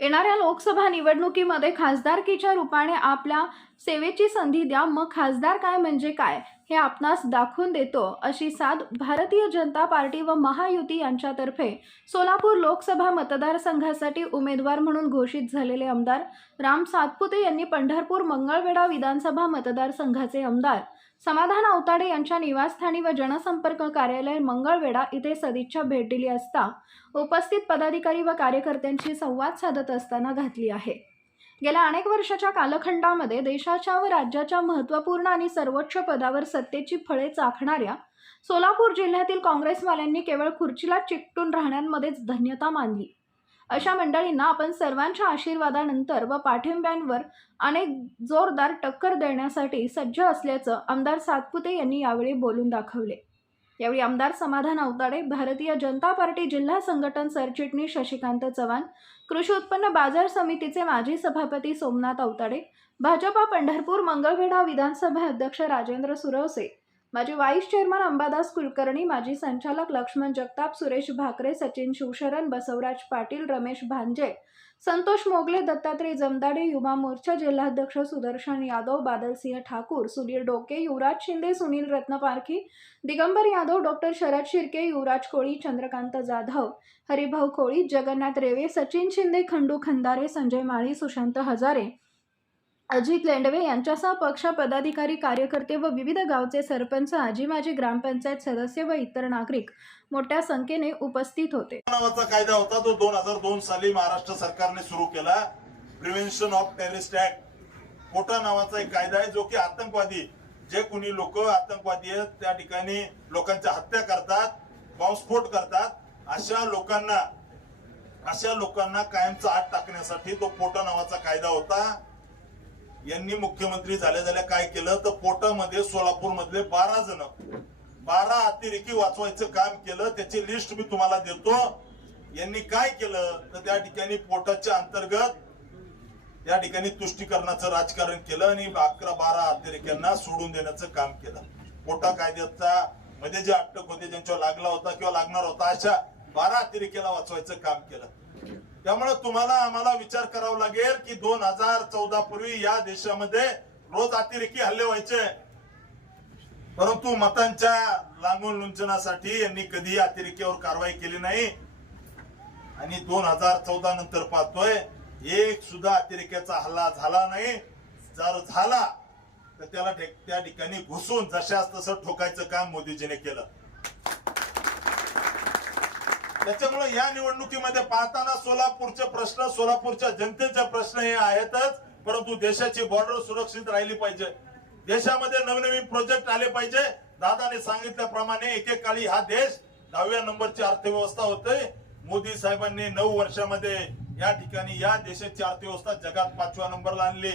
येणाऱ्या लोकसभा निवडणुकीमध्ये खासदारकीच्या रूपाने आपल्या सेवेची संधी द्या. मग खासदार काय म्हणजे काय? हे आपणास दाखवून देतो. अशी साथ भारतीय जनता पार्टी व महायुती यांच्यातर्फे सोलापूर लोकसभा मतदारसंघासाठी उमेदवार म्हणून घोषित झालेले आमदार राम सातपुते यांनी पंढरपूर मंगळवेढा विधानसभा मतदारसंघाचे आमदार समाधान अवताडे यांच्या निवासस्थानी व जनसंपर्क कार्यालय मंगळवेढा इथे सदिच्छा भेट दिली असता उपस्थित पदाधिकारी व कार्यकर्त्यांशी संवाद साधत असताना घातली आहे. गेल्या अनेक वर्षाच्या कालखंडामध्ये देशाच्या व राज्याच्या महत्त्वपूर्ण आणि सर्वोच्च पदावर सत्तेची फळे चाखणाऱ्या सोलापूर जिल्ह्यातील काँग्रेसवाल्यांनी केवळ खुर्चीला चिकटून राहण्यांमध्येच धन्यता मानली. अशा मंडळींना आपण सर्वांच्या आशीर्वादानंतर व पाठिंब्यांवर अनेक जोरदार टक्कर देण्यासाठी सज्ज असल्याचं आमदार सातपुते यांनी यावेळी बोलून दाखवले. यावेळी आमदार समाधान अवताडे भारतीय जनता पार्टी जिल्हा संघटन सरचिटणीस शशिकांत चव्हाण कृषी उत्पन्न बाजार समितीचे माजी सभापती सोमनाथ अवताडे भाजपा पंढरपूर मंगळवेढा विधानसभा अध्यक्ष राजेंद्र सुरवसे माजी व्हाईस चेअरमन अंबादास कुलकर्णी माजी संचालक लक्ष्मण जगताप सुरेश भाकरे सचिन शिवशरण बसवराज पाटील रमेश भांजे संतोष मोगले दत्तात्रय जमदाडे युवा मोर्चा जिल्हाध्यक्ष सुदर्शन यादव बादलसिंह ठाकूर सुनील डोके युवराज शिंदे सुनील रत्नपारखी दिगंबर यादव डॉक्टर शरद शिर्के युवराज कोळी चंद्रकांत जाधव हरिभाऊ कोळी जगन्नाथ रेवे सचिन शिंदे खंडू खंदारे संजय माळी सुशांत हजारे अजित लेंडवे यांच्यासह पक्ष पदाधिकारी कार्यकर्ते व विविध गावचे सरपंच आजी माजी ग्रामपंचायत सदस्य व इतर नागरिक मोठ्या संख्येने उपस्थित होते. नावाचा कायदा होता तो दोन हजार दोन साली महाराष्ट्र सरकारने सुरू केला. प्रिव्हेन्शन ऑफ टेररिस्ट ऍक्ट कोटा नावाचा एक कायदा आहे जो की आतंकवादी जे कुणी लोक आतंकवादी आहेत त्या ठिकाणी लोकांच्या हत्या करतात बॉम्बस्फोट करतात. अशा लोकांना अशा लोकांना कायमचा आत टाकण्यासाठी तो पोटा नावाचा कायदा होता. यांनी मुख्यमंत्री झाल्या झाल्या काय केलं? तर पोटामध्ये सोलापूर मधले बारा जण बारा अतिरेकी वाचवायचं काम केलं. त्याची लिस्ट मी तुम्हाला देतो. यांनी काय केलं? तर त्या ठिकाणी पोटाच्या अंतर्गत त्या ठिकाणी तुष्टीकरणाचं राजकारण केलं आणि अकरा बारा अतिरेक्यांना सोडून देण्याचं काम केलं. पोटा कायद्याचा मध्ये जे अटक होते ज्यांच्यावर लागला होता किंवा लागणार होता अशा बारा अतिरेक्याला वाचवायचं काम केलं. त्यामुळे तुम्हाला आम्हाला विचार करावा लागेल की दोन हजार चौदा पूर्वी या देशामध्ये रोज अतिरेकी हल्ले व्हायचे. परंतु मतांच्या लांगून लुंचनासाठी यांनी कधी अतिरेकीवर कारवाई केली नाही. आणि दोन हजार चौदा नंतर पाहतोय एक सुद्धा अतिरेक्याचा हल्ला झाला नाही. जर झाला तर त्याला त्या ठिकाणी घुसून जशास तसं ठोकायचं काम मोदीजीने केलं. त्याच्यामुळे या निवडणुकीमध्ये पाहताना सोलापूरचे प्रश्न सोलापूरच्या जनतेचे प्रश्न हे आहेतच परंतु देशाची बॉर्डर सुरक्षित राहिली पाहिजे. देशामध्ये नवनवीन प्रोजेक्ट आले पाहिजे. दादाने सांगितल्याप्रमाणे एकेकाळी हा देश दहाव्या नंबरची अर्थव्यवस्था होते. मोदी साहेबांनी नऊ वर्षामध्ये या ठिकाणी या देशाची अर्थव्यवस्था जगात पाचव्या नंबरला आणली.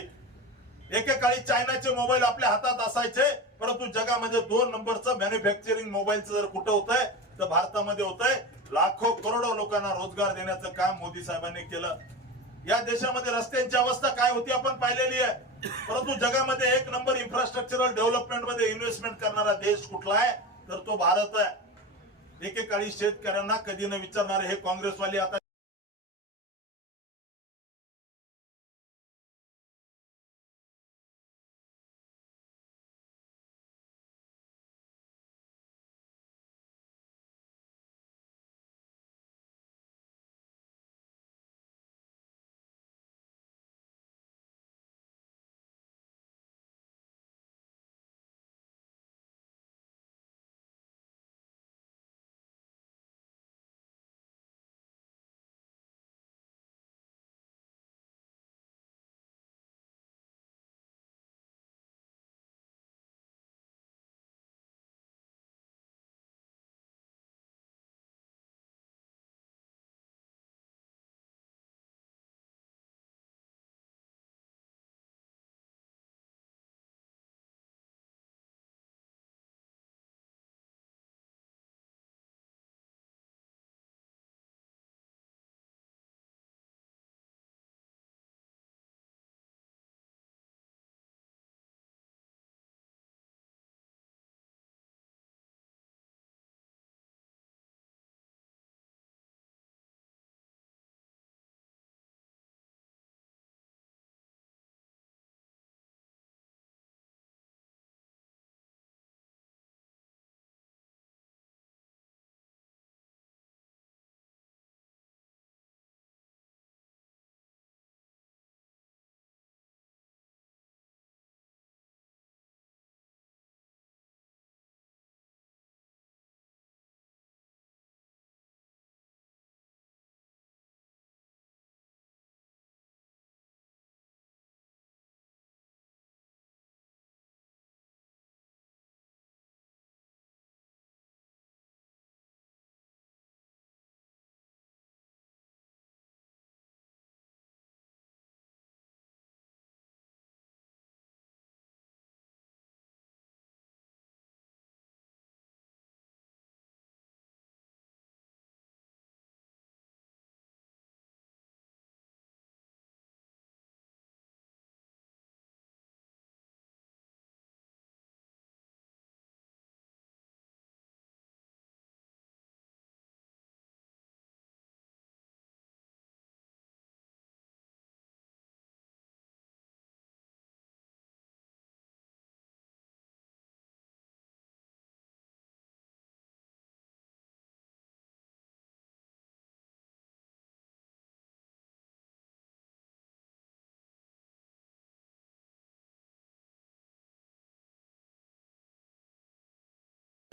एकेकाळी चायनाचे मोबाईल आपल्या हातात असायचे परंतु जगामध्ये दोन नंबरचं मॅन्युफॅक्चरिंग मोबाईलचं जर कुठं होतंय तर भारतामध्ये होतंय. लाखो करोडो लोकांना रोजगार देण्याचं काम मोदी साहेबांनी केलं. या देशामध्ये रस्त्यांची अवस्था काय होती आपण पाहिलेली आहे. परंतु जगामध्ये एक नंबर इन्फ्रास्ट्रक्चरल डेव्हलपमेंटमध्ये इन्व्हेस्टमेंट करणारा देश कुठला आहे? तर तो भारत आहे. एकेकाळी शेतकऱ्यांना कधी न विचारणारे हे काँग्रेसवाले आता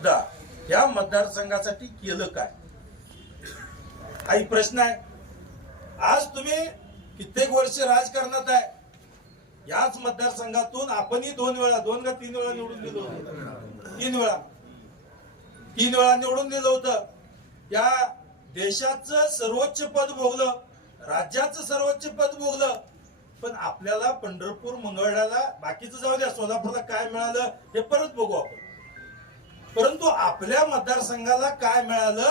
या मतदारसंघासाठी केलं काय? काही प्रश्न आहे. आज तुम्ही कित्येक वर्ष राजकारणात आहे. याच मतदारसंघातून आपणही दोन वेळा दोन का तीन वेळा निवडून दिलं होतं. तीन वेळा. तीन वेळा निवडून दिलं होतं. या देशाचं सर्वोच्च पद भोगलं राज्याचं सर्वोच्च पद भोगलं पण आपल्याला पंढरपूर मंगळवेढ्याला बाकीचं जाऊ द्या सोलापूरला काय मिळालं हे परत बघू आपण. परंतु आपल्या मतदारसंघाला काय मिळालं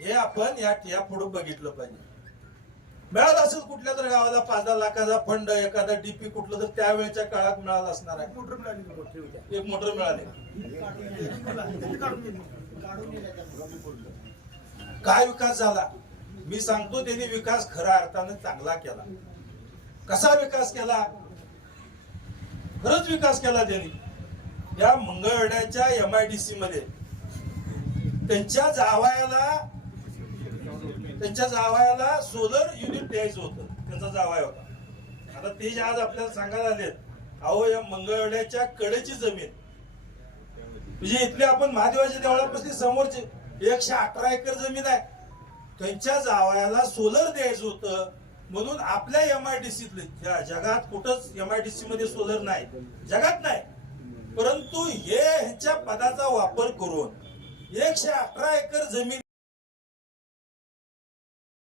हे आपण या या पुढे बघितलं पाहिजे. मिळालं असेल कुठल्या तर गावाला पाच दहा लाखाचा फंड एखादा डीपी कुठलं तर त्यावेळेच्या काळात मिळालं असणार आहे. एक मोटर मिळाले. काय विकास झाला? मी सांगतो त्यांनी विकास खऱ्या अर्थाने चांगला केला. कसा विकास केला? खरंच विकास केला त्यांनी. या मंगळवेड्याच्या एम आय डी सी मध्ये. त्यांच्या जावयाला त्यांच्या जावयाला सोलर युनिट द्यायचं होतं. त्यांचा जावाय होता. आता ते जे आज आपल्याला सांगायला आलेत अहो या मंगळवेड्याच्या कडेची जमीन. म्हणजे इथले आपण महादेवाच्या देवळापासून समोरचे एकशे अठरा एकर जमीन आहे. त्यांच्या जावयाला सोलर द्यायचं होतं. म्हणून आपल्या एम आय डी सीतले जगात कुठंच एम आय डी सी मध्ये सोलर नाही. जगात नाही. परंतु हे ह्यांच्या पदाचा वापर करून एकशे अठरा एकर जमीन